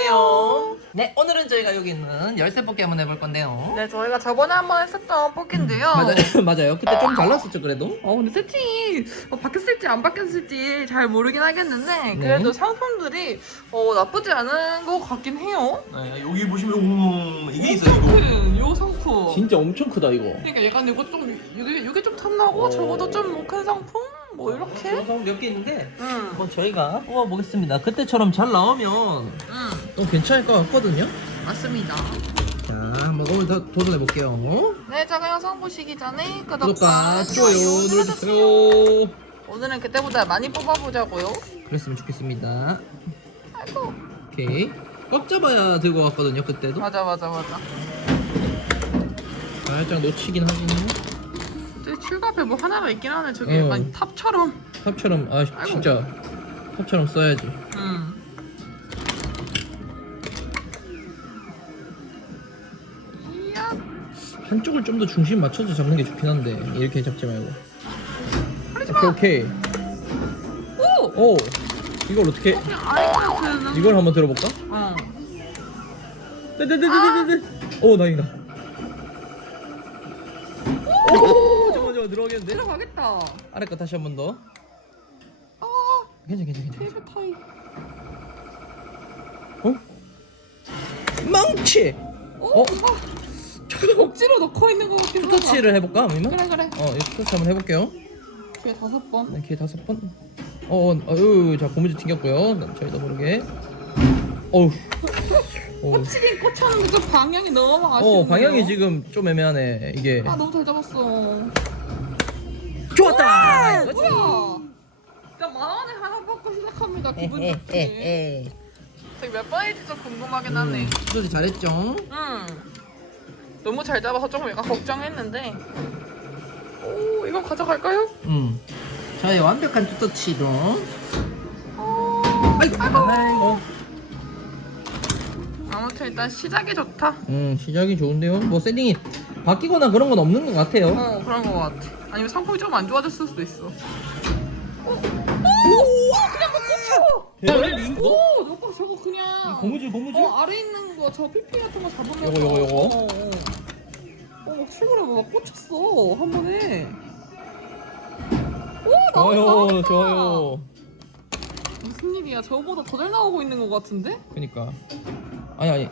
안녕하세요. 네, 오늘은 저희가 여기 있는 열쇠 뽑기 한번 해볼 건데요. 네, 저희가 저번에 한번 했었던 뽑기인데요. 맞아요, 맞아요. 그때 좀 달랐었죠, 그래도. 어, 근데 세팅이 어, 바뀌었을지 안 바뀌었을지 잘 모르긴 하겠는데 그래도 상품들이 어, 나쁘지 않은 것 같긴 해요. 네, 여기 보시면 오, 이게 있어요 이거 큰, 요 상품. 진짜 엄청 크다 이거. 그러니까 약간 이거 좀 이게 이게 좀 탐나고 어. 저것도 좀 큰 상품 뭐 이렇게. 영상 몇개 있는데 응. 한번 저희가 뽑아보겠습니다. 그때처럼 잘 나오면 응. 또 괜찮을 것 같거든요. 맞습니다. 자, 한번 오늘 더 도전해 볼게요. 네, 제가 영상 보시기 전에 구독과, 구독과 좋아요 눌러주세요. 오늘은 그때보다 많이 뽑아보자고요. 그랬으면 좋겠습니다. 아이고. 오케이. 꽉 잡아야 들고 왔거든요, 그때도. 맞아, 맞아, 맞아. 살짝 놓치긴 하지만. 저기 출갑에 뭐 하나가 있긴 하네. 저기 어. 약간 탑처럼. 탑처럼, 아, 진짜. 탑처럼 써야지. 응. 이야. 한쪽을 좀 더 중심 맞춰서 잡는 게 좋긴 한데 이렇게 잡지 말고. 오케이 오케이 오. 오 이걸 어떻게 그냥 아이콘트는. 이걸 한번 들어볼까? 어. 네네네네네네 오 다행이다 오 잠깐만 들어가겠는데? 들어가겠다. 아래 거 다시 한 번 더 아. 괜찮아 괜찮아 괜찮아 테이블 타이. 어? 망치! 오. 어? 아. 억지로 넣고 있는 것 같긴 하다. 투터치를 해볼까 아니면? 그래 그래. 어 이거 투터치 한번 해볼게요 뒤에 다섯 번. 네, 기회 다섯 번 어, 어, 어유, 자 고무줄 튕겼고요 저희도 모르게 어우 어우. 꽂히긴 꽂혔는데 그 방향이 너무 아쉬워. 어 방향이 지금 좀 애매하네 이게 아 너무 잘 잡았어. 좋았다 이거지. 진짜 만 원에 하나 받고 시작합니다. 기분. 에헤헤헤. 저기 몇 번일지 좀 궁금하긴 하네. 음, 수도 잘했죠 응. 너무 잘 잡아서 조금 약간 걱정했는데. 오, 이거 가져갈까요? 음 저의 완벽한 투터치로 어... 아이고 아이고 아무튼 일단 시작이 좋다. 음 시작이 좋은데요 뭐 세팅이 바뀌거나 그런 건 없는 것 같아요 어, 그런 거 같아. 아니면 상품이 좀 안 좋아졌을 수도 있어. 대박이 이거 오, 너거 저거 그냥. 고무줄 고무줄 어, 아래 있는 거, 저 PP 같은 거 잡으면. 요거, 요거, 요거? 어, 어. 어, 막 출근하고 막 꽂혔어. 한 번에. 오, 나왔다. 좋아요. 좋아요 무슨 일이야? 저보다 더 잘 나오고 있는 것 같은데? 그니까 아니 아니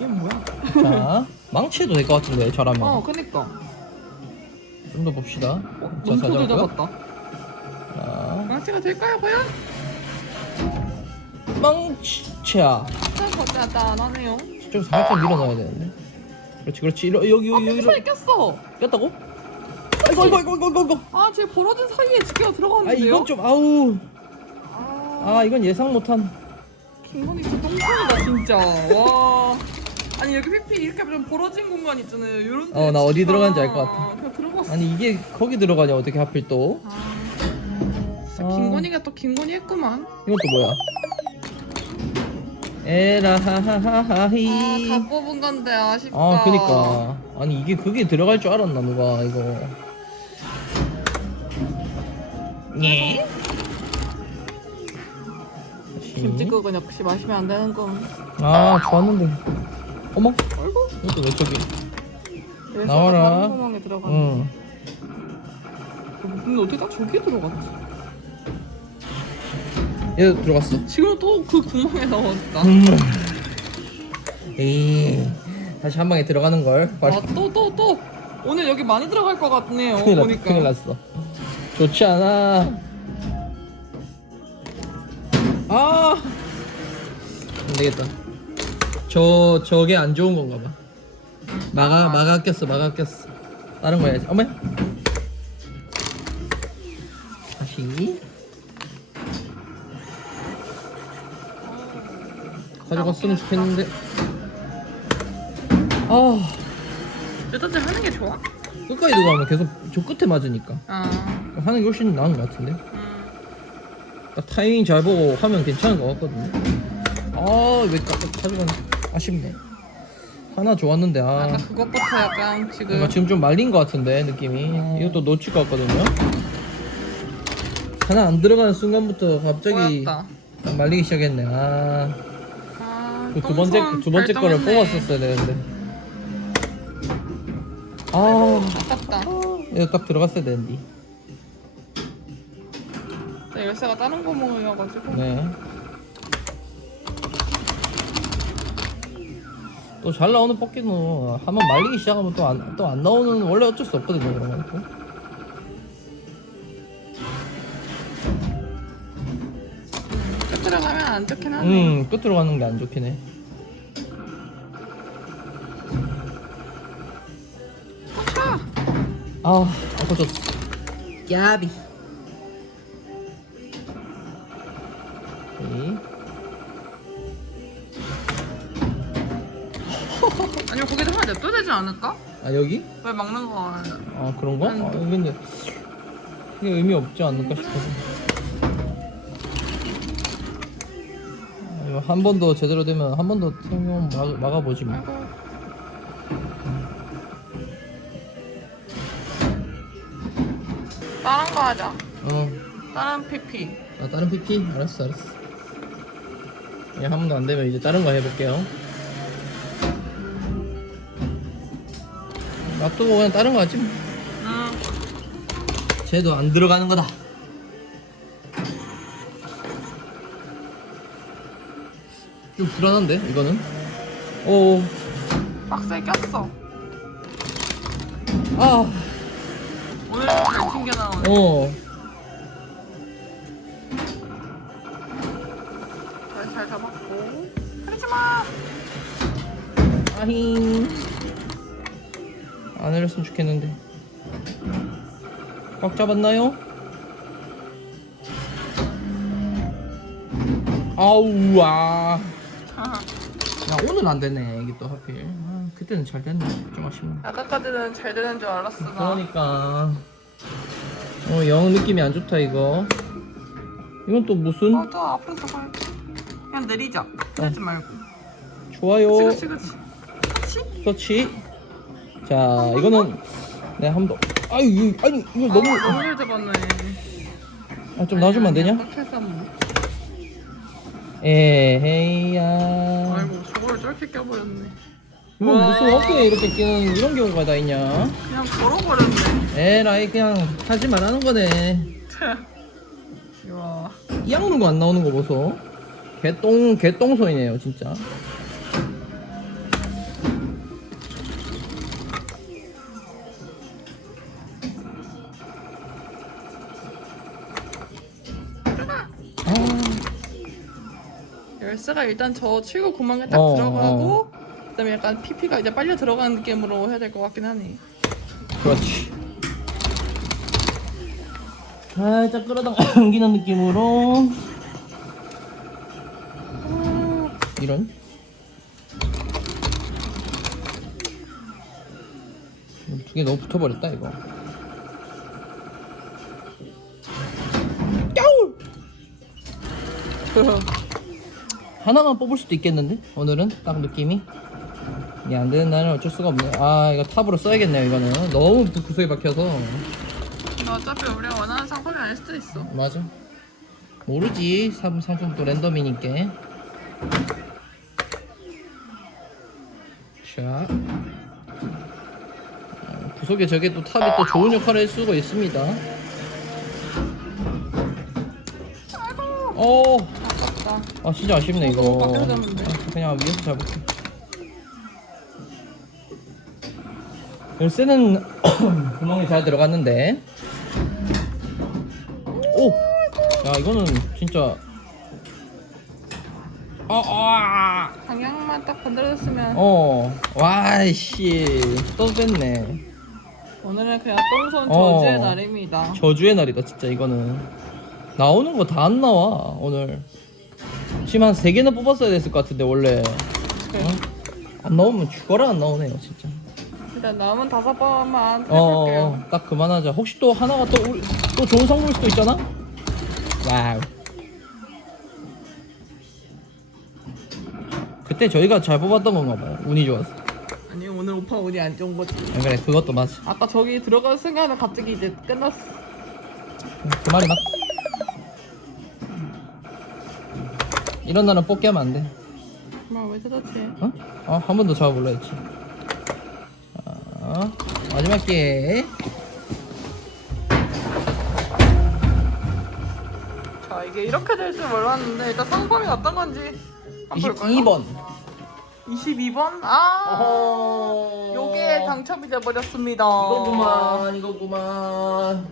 얘 뭐야? 자 망치해도 될 것 같은데 저라면 어, 그니까. 좀 더 봅시다 어, 자, 잘 잡았고요. 잡았다. 자 망치가 될까요, 과연? 망치야 참 거짜다하네요. 좀 살짝 밀어넣어야 되는데 그렇지 그렇지 이러, 여기 아, 여기 여기 꼈어. 꼈다고? 아이고 아이고 아이고 아이고 아이고 아, 쟤 벌어진 사이에 지게가 아 들어갔는데요? 이건 좀 아우 아, 아 이건 예상 못한 김건희 진짜 똥손이다, 진짜. 와. 아니, 여기 PP 이렇게 좀 벌어진 공간 있잖아요. 이런 데 어, 나 어디 진짜 들어간지 알것 같아. 그냥 들어갔어. 아니 이게 거기 들어가냐 어떻게 하필 또 아, 진짜 아. 김건희가 또 김건희 했구만. 이건 또 뭐야 에라하하하히 아, 다 뽑은 건데 아쉽다. 아 그니까 아니 이게 그게 들어갈 줄 알았나 누가 이거 예 김치국은 역시 마시면 안 되는 거. 아 좋았는데 어머. 이것도 왜 저기 그래서 나와라. 다른 구멍에 들어가. 응 근데 어떻게 다 저기에 들어갔지? 얘도 들어갔어 지금 또 그 구멍에 넣었다. 음. 에이 다시 한 방에 들어가는 걸 아, 또, 또, 또. 오늘 여기 많이 들어갈 것 같네요. 큰일, 났, 보니까. 큰일 났어 좋지 않아 아 되겠다. 저 저게 안 좋은 건가 봐. 마가 마가 꼈어 마가 꼈어. 다른 거 해야지. 어머. 다시. 가져갔으면 좋겠는데. 아. 여자들 하는 게 좋아? 끝까지 두고 하면 계속 저 끝에 맞으니까. 아. 하는 게 훨씬 나은 것 같은데. 음. 딱 타이밍 잘 보고 하면 괜찮은 것 같거든요 아왜 가져가네 아쉽네 하나 좋았는데 아 아까 그것부터 약간 지금. 뭔가 지금 좀 말린 것 같은데 느낌이 이것도 놓칠 것 같거든요 하나 안 들어가는 순간부터 갑자기 보였다. 딱 말리기 시작했네 아그두 번째 똥손 두 번째 거를 발동했네. 뽑았었어야 되는데. 아, 아깝다. 이거 딱 들어갔어야 되는데. 나 열쇠가 다른 구멍이어가지고. 네. 또 잘 나오는 뽑기는 한번 말리기 시작하면 또 안 또 안 나오는 원래 어쩔 수 없거든요 그런 건 또. 끝으로 가면 안 좋긴 하네. 음 끝으로 가는 게 안 좋긴 해. 차! 아 아파졌어. 야비. 않을까? 아 여기? 왜 막는 거야? 아 그런가? 아, 근데 그게 의미 없지 않을까 싶어서. 아, 한번 더 제대로 되면 한 번 더 생명 막, 막아보지 뭐. 다른 거 하자. 어, 다른 PP. 나 다른 PP? 알았어, 알았어. 예, 한 번도 안 되면 이제 다른 거 해볼게요. 놔두고 그냥 다른 거 하지 뭐. 응. 쟤도 안 들어가는 거다. 좀 불안한데 이거는? 오, 박스에 꼈어. 아, 오늘 잘 튕겨 나오네. 어, 잘, 잘 잡았고. 그러지 마! 아힝. 안 흘렸으면 좋겠는데. 꽉 잡았나요? 아우, 와. 야, 오늘 안 되네, 이게 또 하필. 아, 그때는 잘 됐네. 좀 아쉽네. 아까까지는 잘 되는 줄 알았어, 나. 그러니까. 어, 영 느낌이 안 좋다, 이거. 이건 또 무슨? 어, 또 앞으로 더 가야 돼. 그냥 내리자. 내리지 말고. 좋아요. 그치, 그치, 그치. 그치? 자, 이거는, 네, 한번 더. 아유, 이- 아니, 이거 너무. 아, 너무 잘 잡았네. 아, 좀 놔주면 안 되냐? 뭐. 에헤이야. 아이고, 저걸 저렇게 껴버렸네. 이거 무슨 어깨에 이렇게 끼는 이런 경우가 다 있냐? 그냥 걸어버렸네. 에라이, 그냥 하지 말라는 거네. 와. 이 악는 거안 나오는 거 보소. 개똥, 개똥 소이네요, 진짜. 열쇠가 일단 저 출구 구멍에 딱 어, 들어가고 그다음에 약간 PP가 이제 빨려 들어가는 느낌으로 해야 될 것 같긴 하네. 그렇지. 살짝 끌어당기는 느낌으로. 이런. 두 개 너무 붙어버렸다 이거. 하나만 뽑을 수도 있겠는데 오늘은 딱 느낌이 이게 안 되는 날은 어쩔 수가 없네. 아 이거 탑으로 써야겠네요 이거는 너무 구- 구석에 박혀서 근데 어차피 우리가 원하는 상품이 아닐 수도 있어. 맞아. 모르지 상, 상품 또 랜덤이니까. 자. 어, 구석에 저게 또 탑이 또 좋은 역할을 할 수가 있습니다. 어, 아깝다. 아 진짜 아쉽네 이거. 어, 돼. 아, 그냥 위에서 잡을게. 열쇠는 구멍에 잘 들어갔는데. 오, 야 이거는 진짜. 어, 아, 방향만 딱 건드려줬으면 어, 와이씨, 또 뺐네. 오늘은 그냥 똥손 어. 저주의 날입니다. 저주의 날이다 진짜 이거는. 나오는 거 다 안 나와 오늘. 지금 한세 개는 뽑았어야 됐을 것 같은데 원래. 그래. 어? 안 나오면 죽어라 안 나오네요 진짜. 일단 남은 다섯 번만 어, 어, 해볼게요. 어, 딱 그만하자. 혹시 또 하나가 또 우리 또 좋은 상품일 수도 있잖아. 와우. 그때 저희가 잘 뽑았던 건가 봐요. 운이 좋았어. 아니 오늘 오빠 운이 안 좋은 거지. 아, 그래 그것도 맞아. 아까 저기 들어가는 순간에 갑자기 이제 끝났어. 그 말이 맞. 이런 날은 뽑기 하면 안 돼. 뭐왜 뜯었지? 어? 어, 한 번 더 잡아볼라 했지. 자, 마지막 게자 이게 이렇게 될 줄 몰랐는데 일단 상품이 어떤 건지 한번 볼까요? 22번. 22번? 아 어허. 요게 당첨이 돼버렸습니다 이거구만, 이거구만.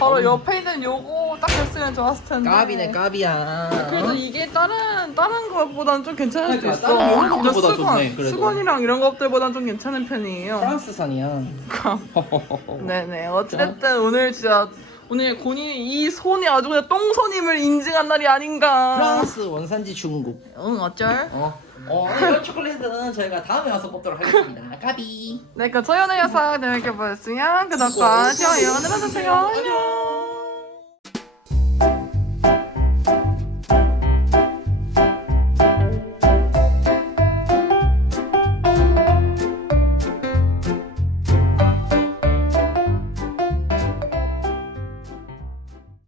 바로 옆에 있는 요거 딱 됐으면 좋았을 텐데 까비네, 까비야. 그래도 이게 다른 다른 것보다는 좀 괜찮을 수도 그러니까 있어. 다른 이런 것들보다 수건, 좋네, 그래도. 수건이랑 이런 것들보다는 좀 괜찮은 편이에요. 프랑스산이야. 네네. 어찌됐든 오늘 진짜 오늘 본인이 이 손이 아주 그냥 똥손임을 인증한 날이 아닌가. 프랑스 원산지 중국. 응 어쩔. 어. 어, 이런 초콜릿은 저희가 다음에 와서 뽑도록 하겠습니다. 까비. 네, 그럼 저희 오늘 영상 재밌게 보셨으면 구독과 좋아요 눌러주세요. 안녕.